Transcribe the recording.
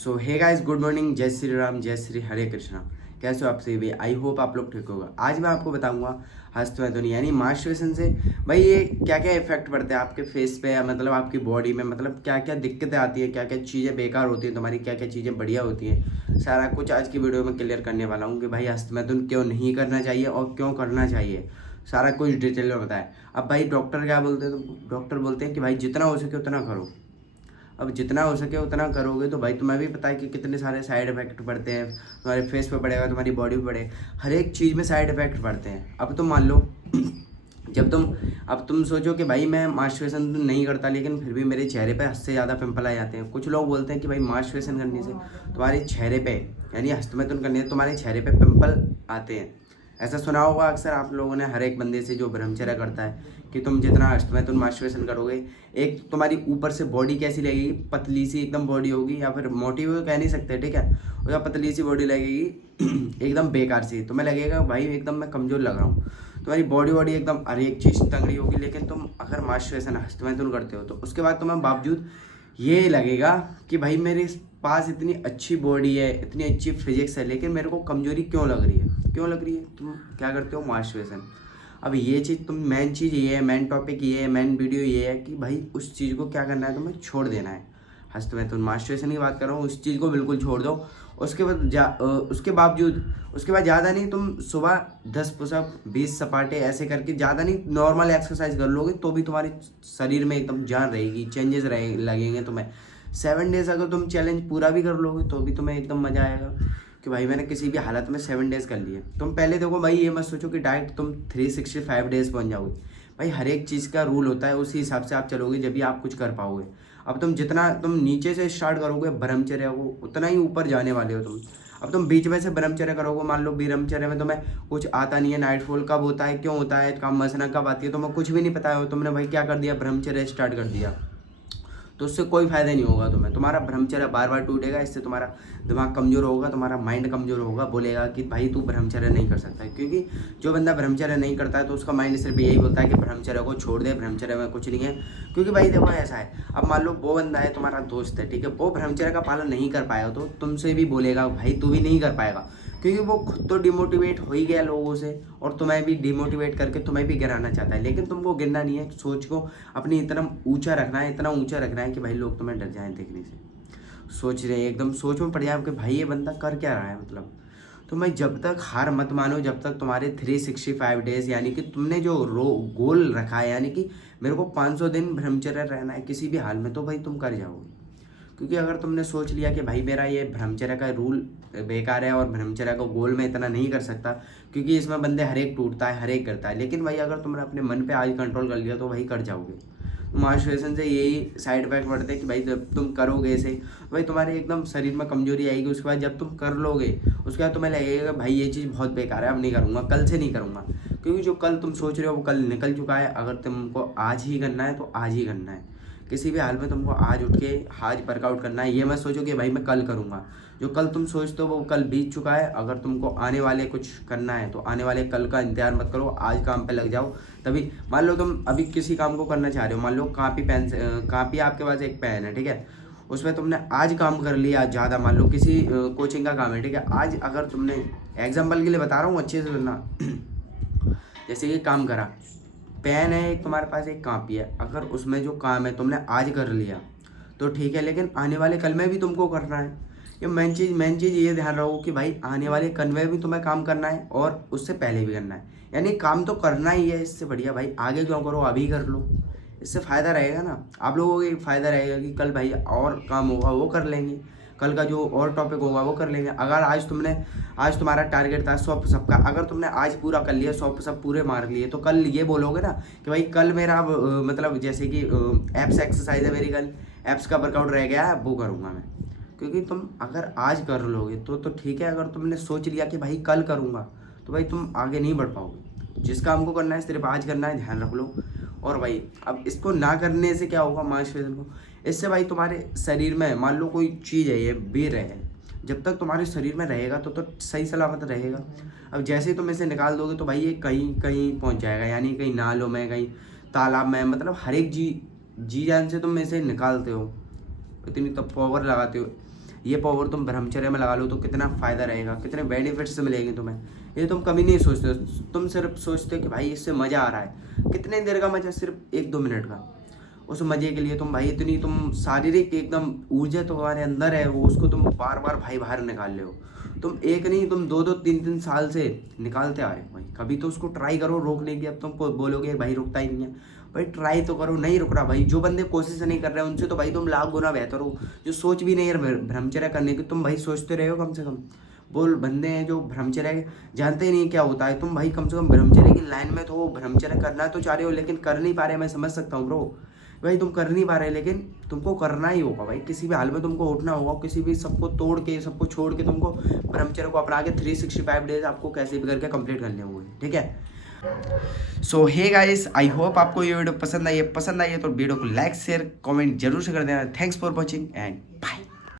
सो hey guys, good morning, जय श्री राम, जय श्री हरे कृष्णा। कैसे हो आप सभी भाई? आई होप आप लोग ठीक होगा। आज मैं आपको बताऊंगा हस्तमैथुन यानी मास्टरबेशन से भाई ये क्या क्या इफेक्ट पड़ते हैं आपके फेस पे या मतलब आपकी बॉडी में, मतलब क्या क्या दिक्कतें आती है, क्या क्या चीज़ें बेकार होती हैं तुम्हारी, क्या क्या चीज़ें बढ़िया होती हैं। सारा कुछ आज की वीडियो में क्लियर करने वाला हूँ कि भाई हस्तमैथुन क्यों नहीं करना चाहिए और क्यों करना चाहिए। सारा कुछ डिटेल में बताएं। अब भाई डॉक्टर क्या बोलते हैं, तो डॉक्टर बोलते हैं कि भाई जितना हो सके उतना करो। अब जितना हो सके उतना करोगे तो भाई तुम्हें भी पता है कि कितने सारे साइड इफेक्ट पड़ते हैं। तुम्हारे फेस पे पड़ेगा, तुम्हारी बॉडी पे पड़ेगा, हर एक चीज़ में साइड इफेक्ट पड़ते हैं। अब तुम मान लो जब तुम अब तुम सोचो कि भाई मैं मास्टरबेशन तो नहीं करता लेकिन फिर भी मेरे चेहरे पे हद से ज़्यादा पिंपल आ जाते हैं। कुछ लोग बोलते हैं कि भाई मास्टरबेशन करने से तुम्हारे चेहरे पे यानी हस्तमैथुन करने से तुम्हारे चेहरे पे पिंपल आते हैं। ऐसा सुना होगा अक्सर आप लोगों ने हर एक बंदे से जो ब्रह्मचर्य करता है कि तुम जितना हस्तमैथुन मास्टरबेशन करोगे, एक तुम्हारी ऊपर से बॉडी कैसी लगेगी, पतली सी एकदम बॉडी होगी, या फिर मोटी हुई कह नहीं सकते, ठीक है, और या पतली सी बॉडी लगेगी एकदम बेकार सी। तुम्हें लगेगा भाई एकदम मैं कमज़ोर लग रहा हूँ। तुम्हारी बॉडी एकदम हर एक चीज़ तगड़ी होगी, लेकिन तुम अगर मास्टरबेशन हस्तमैथुन करते हो तो उसके बाद तुम्हें बावजूद ये लगेगा कि भाई मेरे पास इतनी अच्छी बॉडी है, इतनी अच्छी फिजिक्स है, लेकिन मेरे को कमजोरी क्यों लग रही है, क्यों लग रही है? तुम क्या करते हो? मास्टरबेशन। अब ये चीज़ तुम मेन चीज़ ये है, मेन टॉपिक ये है, मेन वीडियो ये है कि भाई उस चीज़ को क्या करना है, तुम्हें छोड़ देना है। हस्तमैथुन मास्टरबेशन की बात कर रहा हूँ, उस चीज़ को बिल्कुल छोड़ दो। उसके बावजूद उसके बाद ज़्यादा नहीं, तुम सुबह 10 पुशअप 20 सपाटे ऐसे करके, ज़्यादा नहीं, नॉर्मल एक्सरसाइज कर लोगे तो भी तुम्हारे शरीर में एकदम जान रहेगी, चेंजेस रहे लगेंगे तुम्हें। 7 डेज अगर तुम चैलेंज पूरा भी कर लोगे तो भी तुम्हें एकदम मज़ा आएगा कि भाई मैंने किसी भी हालत में 7 डेज कर लिए। तुम पहले देखो भाई, ये मत सोचो कि डायरेक्ट तुम 365 डेज पहुँच जाओगे। भाई हर एक चीज़ का रूल होता है, उसी हिसाब से आप चलोगे जब भी आप कुछ कर पाओगे। अब तुम जितना तुम नीचे से स्टार्ट करोगे ब्रह्मचर्य को, उतना ही ऊपर जाने वाले हो तुम। अब तुम बीच में से ब्रह्मचर्य करोगे, मान लो ब्रह्मचर्य में तुम्हें कुछ आता नहीं है, नाइटफॉल कब होता है, क्यों होता है, काम मसना कब आती है, तुम्हें कुछ भी नहीं पता है, तुमने भाई क्या कर दिया, ब्रह्मचर्य स्टार्ट कर दिया, तो उससे कोई फायदा नहीं होगा तुम्हें। तुम्हारा ब्रह्मचर्य बार बार टूटेगा, इससे तुम्हारा दिमाग कमजोर होगा, तुम्हारा माइंड कमजोर होगा, बोलेगा कि भाई तू ब्रह्मचर्य नहीं कर सकता है। क्योंकि जो बंदा ब्रह्मचर्य नहीं करता है तो उसका माइंड सिर्फ यही बोलता है कि ब्रह्मचर्य को छोड़ दे, ब्रह्मचर्य में कुछ नहीं है। क्योंकि भाई देखो ऐसा है, अब मान लो वो बंदा है तुम्हारा दोस्त है, ठीक है, वो ब्रह्मचर्य का पालन नहीं कर पाएगा तो तुमसे भी बोलेगा भाई तू भी नहीं कर पाएगा। क्योंकि वो खुद तो डिमोटिवेट हो ही गया लोगों से, और तुम्हें भी डिमोटिवेट करके तुम्हें भी गिराना चाहता है। लेकिन तुमको गिरना नहीं है, सोच को अपनी इतना ऊंचा रखना है, इतना ऊंचा रखना है कि भाई लोग तुम्हें डर जाएं देखने से। सोच रहे हैं, एकदम सोच में पड़ जाए कि भाई ये बंदा कर क्या रहा है, मतलब। तो मैं जब तक हार मत मानो, जब तक तुम्हारे 365 डेज यानी कि तुमने जो गोल रखा है, यानी कि मेरे को 500 दिन ब्रह्मचर्य रहना है किसी भी हाल में, तो भाई तुम कर जाओगे। क्योंकि अगर तुमने सोच लिया कि भाई मेरा ये ब्रह्मचर्य का रूल बेकार है और ब्रह्मचर्य को गोल में इतना नहीं कर सकता, क्योंकि इसमें बंदे हर एक टूटता है, हर एक करता है, लेकिन भाई अगर तुमने अपने मन पे आज कंट्रोल कर लिया तो भाई कर जाओगे। मास्टरबेशन से यही साइड इफेक्ट पड़ते हैं कि भाई जब तुम करोगे ऐसे, भाई तुम्हारे एकदम शरीर में कमजोरी आएगी। उसके बाद जब तुम कर लोगे उसके बाद तुम्हें लगेगा भाई ये चीज़ बहुत बेकार है, अब नहीं करूँगा, कल से नहीं करूँगा। क्योंकि जो कल तुम सोच रहे हो वो कल निकल चुका है। अगर तुमको आज ही करना है तो आज ही करना है, किसी भी हाल में तुमको आज उठ के आज वर्कआउट करना है। ये मत सोचो कि भाई मैं कल करूँगा, जो कल तुम सोचते हो वो कल बीत चुका है। अगर तुमको आने वाले कुछ करना है तो आने वाले कल का इंतजार मत करो, आज काम पे लग जाओ। तभी मान लो तुम अभी किसी काम को करना चाह रहे हो, मान लो कापी आपके पास एक पेन है, ठीक है, उसमें तुमने आज काम कर लिया ज़्यादा, मान लो किसी कोचिंग का काम है, ठीक है, आज अगर तुमने, एग्जाम्पल के लिए बता रहा हूँ अच्छे से सुनना, जैसे ये काम करा, पेन है एक तुम्हारे पास, एक कापी है, अगर उसमें जो काम है तुमने आज कर लिया तो ठीक है, लेकिन आने वाले कल में भी तुमको करना है। ये मेन चीज़ ये ध्यान रखो कि भाई आने वाले कल में भी तुम्हें काम करना है और उससे पहले भी करना है, यानी काम तो करना ही है। इससे बढ़िया भाई आगे क्यों करो, अभी कर लो, इससे फ़ायदा रहेगा ना, आप लोगों को फ़ायदा रहेगा कि कल भाई और काम होगा वो कर लेंगे, कल का जो और टॉपिक होगा वो कर लेंगे। अगर आज तुम्हारा टारगेट था 100 पुशअप का, अगर तुमने आज पूरा कर लिया, 100 पुशअप पूरे मार लिए, तो कल ये बोलोगे ना कि भाई कल मेरा मतलब जैसे कि एप्स एक्सरसाइज है मेरी, कल एप्स का वर्कआउट रह गया है वो करूँगा मैं। क्योंकि तुम अगर आज कर लोगे तो ठीक है, अगर तुमने सोच लिया कि भाई कल करूँगा तो भाई तुम आगे नहीं बढ़ पाओगे। जिस काम को करना है सिर्फ आज करना है, ध्यान रख लो। और भाई अब इसको ना करने से क्या होगा, मांसपेशियों को, इससे भाई तुम्हारे शरीर में मान लो कोई चीज़ है, ये बेर है, जब तक तुम्हारे शरीर में रहेगा तो सही सलामत रहेगा। अब जैसे ही तुम इसे निकाल दोगे तो भाई ये कहीं कहीं पहुंच जाएगा, यानी कहीं नालों में, कहीं तालाब में, मतलब हर एक जी जान से तुम इसे निकालते हो, इतनी तो पावर लगाते हो। ये पावर तुम ब्रह्मचर्य में लगा लो तो कितना फ़ायदा रहेगा, कितने बेनिफिट्स मिलेंगे तुम्हें, ये तुम कभी नहीं सोचते हो। तुम सिर्फ सोचते हो कि भाई इससे मज़ा आ रहा है। कितने देर का मज़ा? सिर्फ 1-2 मिनट का। उस मज़े के लिए तुम भाई इतनी तुम शारीरिक एकदम ऊर्जा तो तुम्हारे अंदर है, वो उसको तुम बार बार भाई बाहर निकाल रहे हो। तुम एक नहीं, तुम 2-2 3-3 साल से निकालते आ रहे हो भाई। कभी तो उसको ट्राई करो रोकने की। अब तुमको बोलोगे भाई रुकता ही नहीं है, भाई ट्राई तो करो। नहीं रुक रहा भाई, जो बंदे कोशिश नहीं कर रहे हैं उनसे तो भाई तुम लाख गुना बेहतर हो। जो सोच भी नहीं है ब्रह्मचर्य करने की, तुम भाई सोचते रहे हो कम से कम। बोल बंदे हैं जो ब्रह्मचर्य जानते ही नहीं क्या होता है, तुम भाई कम से कम ब्रह्मचर्य की लाइन में तो हो, ब्रह्मचर्य करना तो चाह रहे हो लेकिन कर नहीं पा रहे। मैं समझ सकता हूँ ब्रो भाई, तुम कर नहीं पा रहे, लेकिन तुमको करना ही होगा भाई। किसी भी हाल में तुमको उठना होगा, किसी भी सबको तोड़ के सबको छोड़ के तुमको ब्रह्मचर्य को अपना के 365 डेज आपको कैसे भी करके कंप्लीट करने होंगे, ठीक है। सो हे गाइस, आई होप आपको ये वीडियो पसंद आई है तो वीडियो को लाइक शेयर कमेंट जरूर से कर देना। Thanks for watching and bye.